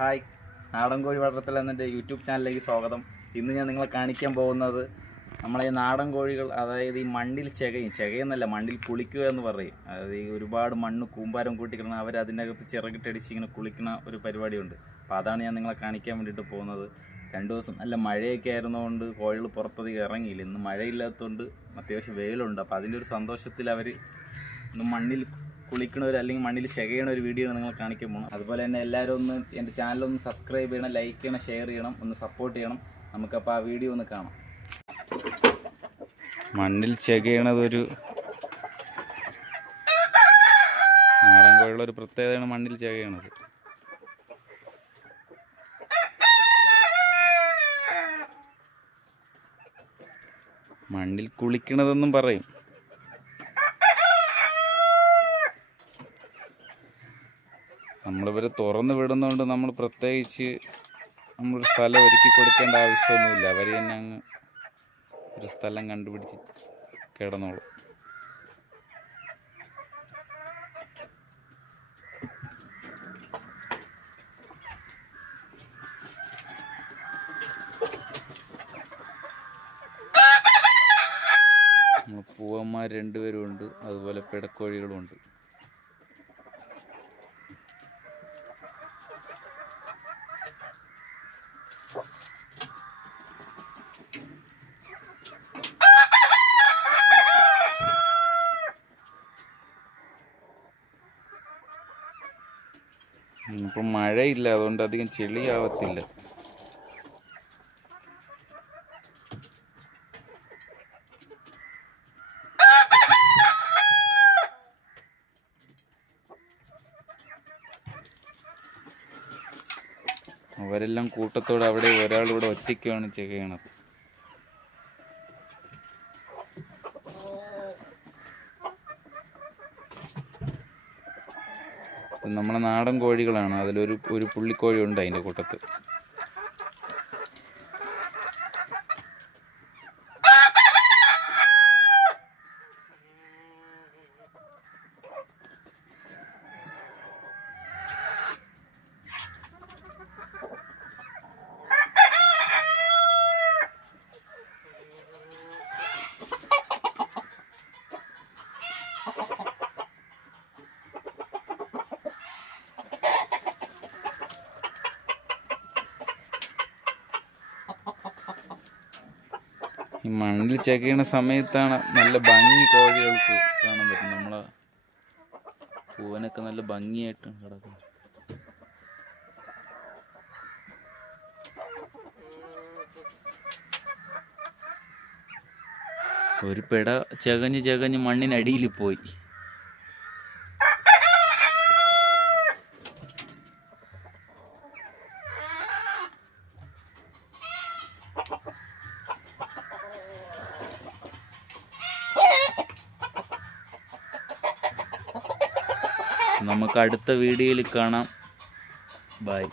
Hi, നാടൻ കോഴി വളർത്തൽ എന്നെ യൂട്യൂബ് ചാനലിലേക്ക് സ്വാഗതം. ഇന്ന് ഞാൻ നിങ്ങളെ കാണിക്കാൻ പോകുന്നത് നമ്മളെ നാടൻ കോഴികൾ, അതായത് ഈ മണ്ണിൽ ചെകയെന്നല്ല, മണ്ണിൽ കുളിക്കുക എന്ന് പറയും. അതായത് ഈ ഒരുപാട് മണ്ണ് കൂമ്പാരം കൂട്ടിക്കിടന്ന് അവർ അതിനകത്ത് ചിറകിട്ടടിച്ച് ഇങ്ങനെ കുളിക്കുന്ന ഒരു പരിപാടിയുണ്ട്. അപ്പോൾ അതാണ് ഞാൻ നിങ്ങളെ കാണിക്കാൻ വേണ്ടിയിട്ട് പോകുന്നത്. 2 ദിവസം നല്ല മഴയൊക്കെ ആയിരുന്നതുകൊണ്ട് കോഴികൾ പുറത്തധികം ഇറങ്ങിയില്ല. ഇന്ന് മഴയില്ലാത്തതുകൊണ്ട് അത്യാവശ്യം വെയിലുണ്ട്. അപ്പോൾ അതിൻ്റെ ഒരു സന്തോഷത്തിൽ അവർ ഇന്ന് മണ്ണിൽ കുളിക്കണവർ അല്ലെങ്കിൽ മണ്ണിൽ ചെകയണ ഒരു വീഡിയോ നിങ്ങൾ കാണിക്കാൻ പോകണം. അതുപോലെ തന്നെ എല്ലാവരും ഒന്ന് എൻ്റെ ചാനലൊന്ന് സബ്സ്ക്രൈബ് ചെയ്യണം, ലൈക്ക് ചെയ്യണം, ഷെയർ ചെയ്യണം, ഒന്ന് സപ്പോർട്ട് ചെയ്യണം. നമുക്കപ്പോൾ ആ വീഡിയോ ഒന്ന് കാണാം. മണ്ണിൽ ചെകയണതൊരു നാടൻ കോഴികളൊരു പ്രത്യേകതയാണ്. മണ്ണിൽ ചെകയണത് മണ്ണിൽ കുളിക്കണതെന്നും പറയും. നമ്മളിവർ തുറന്ന് വിടുന്നതുകൊണ്ട് നമ്മൾ പ്രത്യേകിച്ച് നമ്മൾ സ്ഥലം ഒരുക്കി കൊടുക്കേണ്ട ആവശ്യമൊന്നുമില്ല. അവർ തന്നെ അങ്ങ് ഒരു സ്ഥലം കണ്ടുപിടിച്ച് കിടന്നോളും. പൂവന്മാർ 2 പേരും ഉണ്ട്, അതുപോലെ പിടക്കോഴികളും ഉണ്ട്. ഇപ്പം മഴയില്ല, അതുകൊണ്ട് അധികം ചെളിയാവത്തില്ല. അവരെല്ലാം കൂട്ടത്തോടെ അവിടെ ഒരാളിവിടെ ഒറ്റയ്ക്കാണ് ചെയ്യണത്. നമ്മളെ നാടൻ കോഴികളാണ്. അതിലൊരു പുള്ളിക്കോഴി ഉണ്ട് അതിൻ്റെ കൂട്ടത്ത്. ഈ മണ്ണിൽ ചെകയണ സമയത്താണ് നല്ല ഭംഗി കോഴികൾക്ക് കാണാൻ പറ്റും. നമ്മളെ പൂവനൊക്കെ നല്ല ഭംഗിയായിട്ടാണ് കിടക്കുന്നത്. ഒരു പിട ചകഞ്ഞ് മണ്ണിനടിയിൽ പോയി. നമുക്ക് അടുത്ത വീഡിയോയിൽ കാണാം. ബൈ.